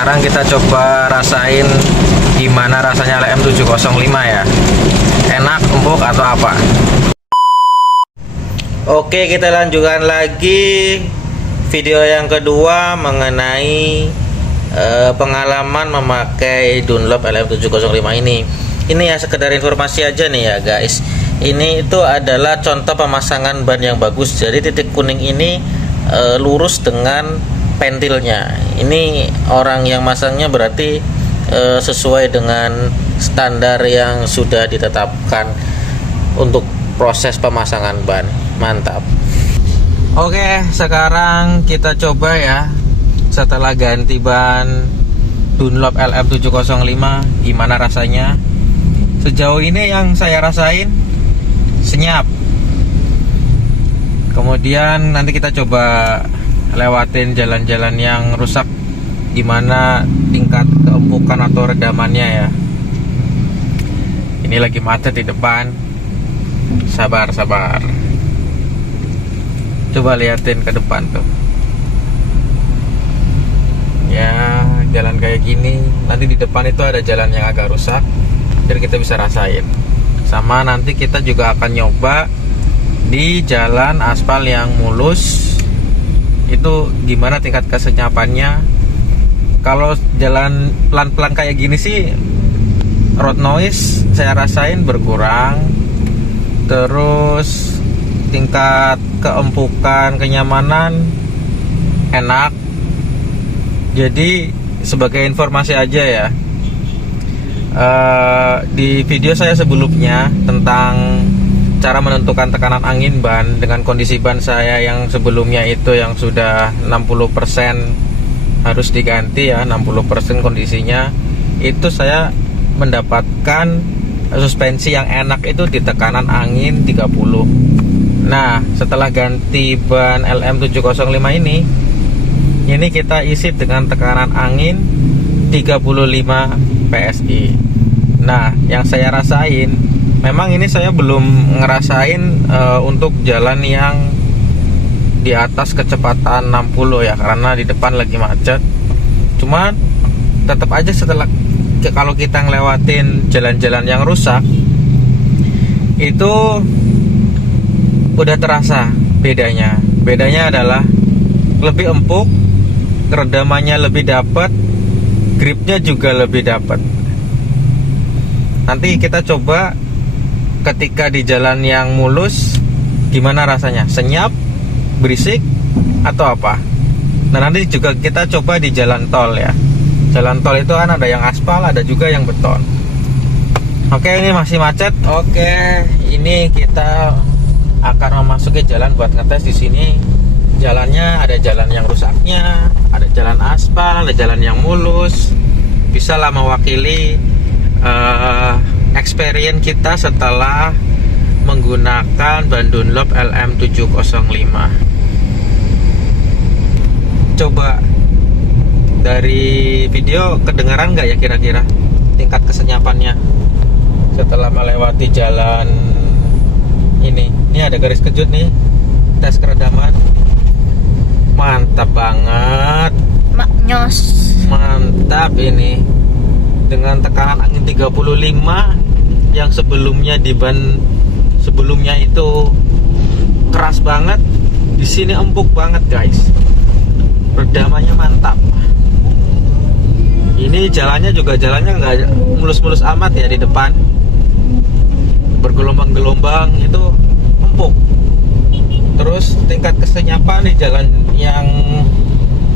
Sekarang kita coba rasain gimana rasanya LM705 ya. Enak, empuk atau apa? Oke, kita lanjutkan lagi video yang kedua mengenai pengalaman memakai Dunlop LM705 ini. Ini ya sekedar informasi aja nih ya guys. Ini itu adalah contoh pemasangan ban yang bagus. Jadi titik kuning ini lurus dengan pentilnya. Ini orang yang masangnya berarti sesuai dengan standar yang sudah ditetapkan untuk proses pemasangan ban. Mantap. Oke, sekarang kita coba ya. Setelah ganti ban Dunlop LM705, gimana rasanya? Sejauh ini yang saya rasain senyap. Kemudian nanti kita coba lewatin jalan-jalan yang rusak, gimana tingkat keempukan atau redamannya ya. Ini lagi macet di depan. Sabar. Coba liatin ke depan tuh. Ya, jalan kayak gini. Nanti di depan itu ada jalan yang agak rusak, jadi kita bisa rasain. Sama nanti kita juga akan nyoba di jalan aspal yang mulus. Itu gimana tingkat kesenyapannya. Kalau jalan pelan-pelan kayak gini sih road noise saya rasain berkurang. Terus tingkat keempukan, kenyamanan enak. Jadi sebagai informasi aja ya, di video saya sebelumnya tentang cara menentukan tekanan angin ban dengan kondisi ban saya yang sebelumnya itu yang sudah 60% harus diganti ya, 60% kondisinya itu saya mendapatkan suspensi yang enak itu di tekanan angin 30. Nah, setelah ganti ban LM705 ini kita isi dengan tekanan angin 35 PSI. Nah, yang saya rasain, memang ini saya belum ngerasain untuk jalan yang di atas kecepatan 60 ya, karena di depan lagi macet. Cuman tetap aja kalau kita ngelewatin jalan-jalan yang rusak, itu udah terasa bedanya. Bedanya adalah lebih empuk, redamannya lebih dapat, gripnya juga lebih dapat. Nanti kita coba ketika di jalan yang mulus gimana rasanya, senyap, berisik, atau apa. Nah, nanti juga kita coba di jalan tol ya. Jalan tol itu kan ada yang aspal, ada juga yang beton. Oke, ini masih macet. Oke, ini kita akan memasuki jalan buat ngetes di sini. Jalannya ada jalan yang rusaknya, ada jalan aspal, ada jalan yang mulus. Bisa lah mewakili experience kita setelah menggunakan ban Dunlop LM705. Coba dari video kedengaran nggak ya kira-kira tingkat kesenyapannya setelah melewati jalan ini? Ini ada garis kejut nih, tes keredaman. Mantap banget, Maknyos. mantap ini. Dengan tekanan angin 35 yang sebelumnya di ban sebelumnya itu keras banget, di sini empuk banget guys. Redamannya mantap. Ini jalannya nggak mulus-mulus amat ya di depan, bergelombang-gelombang, itu empuk. Terus tingkat kesenyapan di jalan yang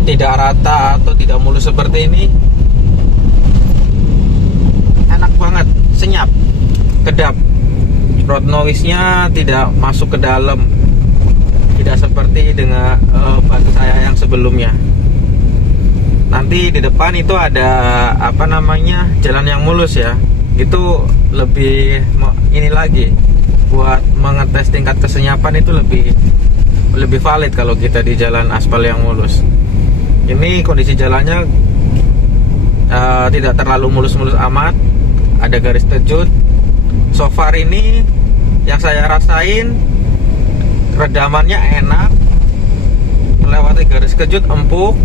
tidak rata atau tidak mulus seperti ini enak banget, senyap, kedap. Road noise-nya tidak masuk ke dalam, tidak seperti dengan ban saya yang sebelumnya. Nanti di depan itu ada jalan yang mulus ya, itu lebih ini lagi buat mengetes tingkat kesenyapan, itu lebih valid kalau kita di jalan aspal yang mulus. Ini kondisi jalannya tidak terlalu mulus-mulus amat, ada garis kejut. So far ini yang saya rasain redamannya enak, melewati garis kejut empuk,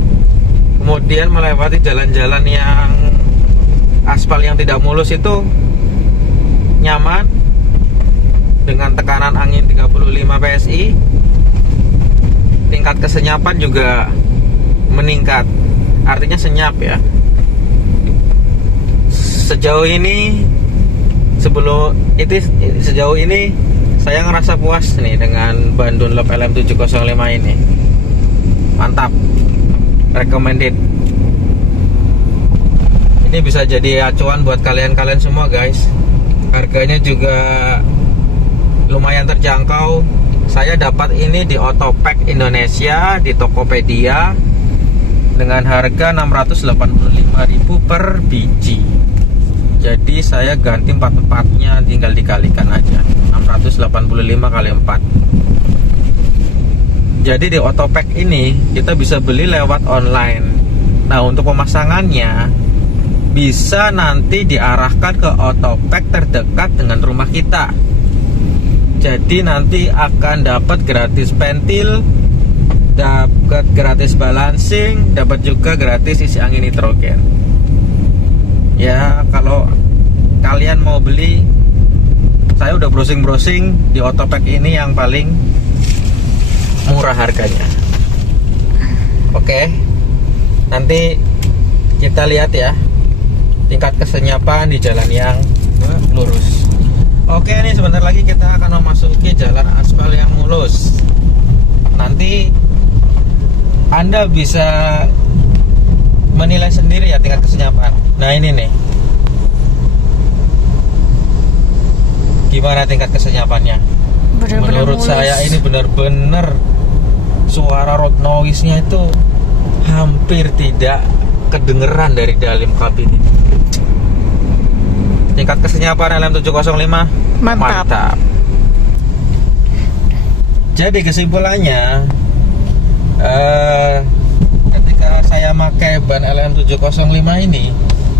kemudian melewati jalan-jalan yang aspal yang tidak mulus itu nyaman dengan tekanan angin 35 PSI. Tingkat kesenyapan juga meningkat, artinya senyap ya. Sejauh ini saya ngerasa puas nih dengan ban Dunlop LM705 ini. Mantap, recommended. Ini bisa jadi acuan buat kalian-kalian semua guys. Harganya juga lumayan terjangkau. Saya dapat ini di Otopack Indonesia, di Tokopedia, dengan harga 685.000 per biji. Jadi saya ganti 4-4-nya, tinggal dikalikan aja, 685 kali 4. Jadi di Otopack ini kita bisa beli lewat online. Nah, untuk pemasangannya bisa nanti diarahkan ke Otopack terdekat dengan rumah kita. Jadi nanti akan dapat gratis pentil, dapat gratis balancing, dapat juga gratis isi angin nitrogen. Ya, kalau kalian mau beli, saya udah browsing di Otopack ini yang paling murah harganya. Oke, nanti kita lihat ya tingkat kesenyapan di jalan yang lurus. Oke, ini sebentar lagi kita akan memasuki jalan aspal yang mulus. Nanti Anda bisa menilai sendiri ya tingkat kesenyapan. Nah, ini nih, gimana tingkat kesenyapannya? Bener-bener Menurut mulus. saya ini benar-benar suara road noise-nya itu hampir tidak kedengeran dari dalam kabin ini. Tingkat kesenyapan LM705 mantap. Jadi kesimpulannya, ketika saya pakai ban LM705 ini,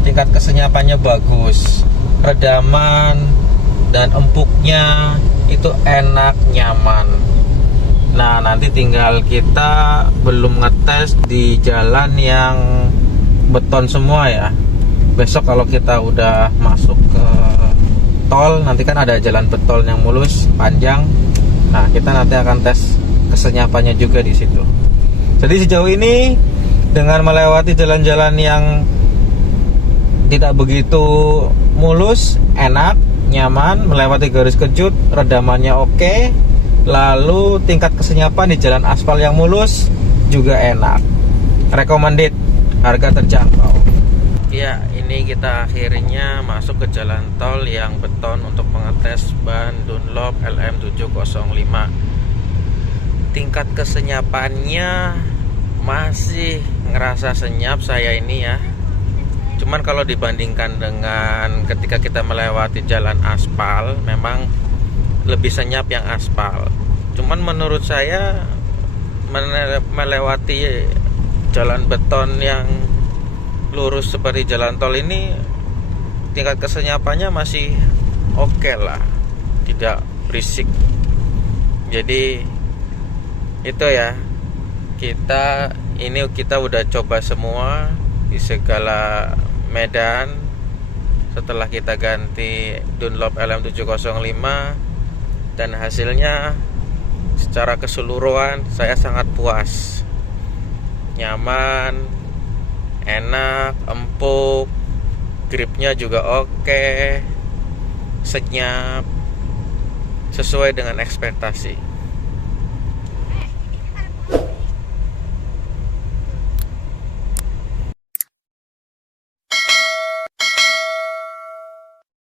tingkat kesenyapannya bagus, redaman dan empuknya itu enak, nyaman. Nah, nanti tinggal kita belum ngetes di jalan yang beton semua ya. Besok kalau kita udah masuk ke tol, nanti kan ada jalan beton yang mulus panjang. Nah, kita nanti akan tes kesenyapannya juga di situ. Jadi sejauh ini dengan melewati jalan-jalan yang tidak begitu mulus, enak, nyaman, melewati garis kejut, redamannya oke, lalu tingkat kesenyapan di jalan aspal yang mulus juga enak. Recommended, harga terjangkau. Ya, ini kita akhirnya masuk ke jalan tol yang beton untuk mengetes ban Dunlop LM705. Tingkat kesenyapannya masih ngerasa senyap saya ini ya. Cuman kalau dibandingkan dengan ketika kita melewati jalan aspal, memang lebih senyap yang aspal. Cuman menurut saya melewati jalan beton yang lurus seperti jalan tol ini, tingkat kesenyapannya masih oke lah, tidak berisik. Jadi itu ya, kita udah coba semua di segala medan. Setelah kita ganti Dunlop LM705, dan hasilnya secara keseluruhan saya sangat puas, nyaman, enak, empuk, gripnya juga oke, senyap, sesuai dengan ekspektasi.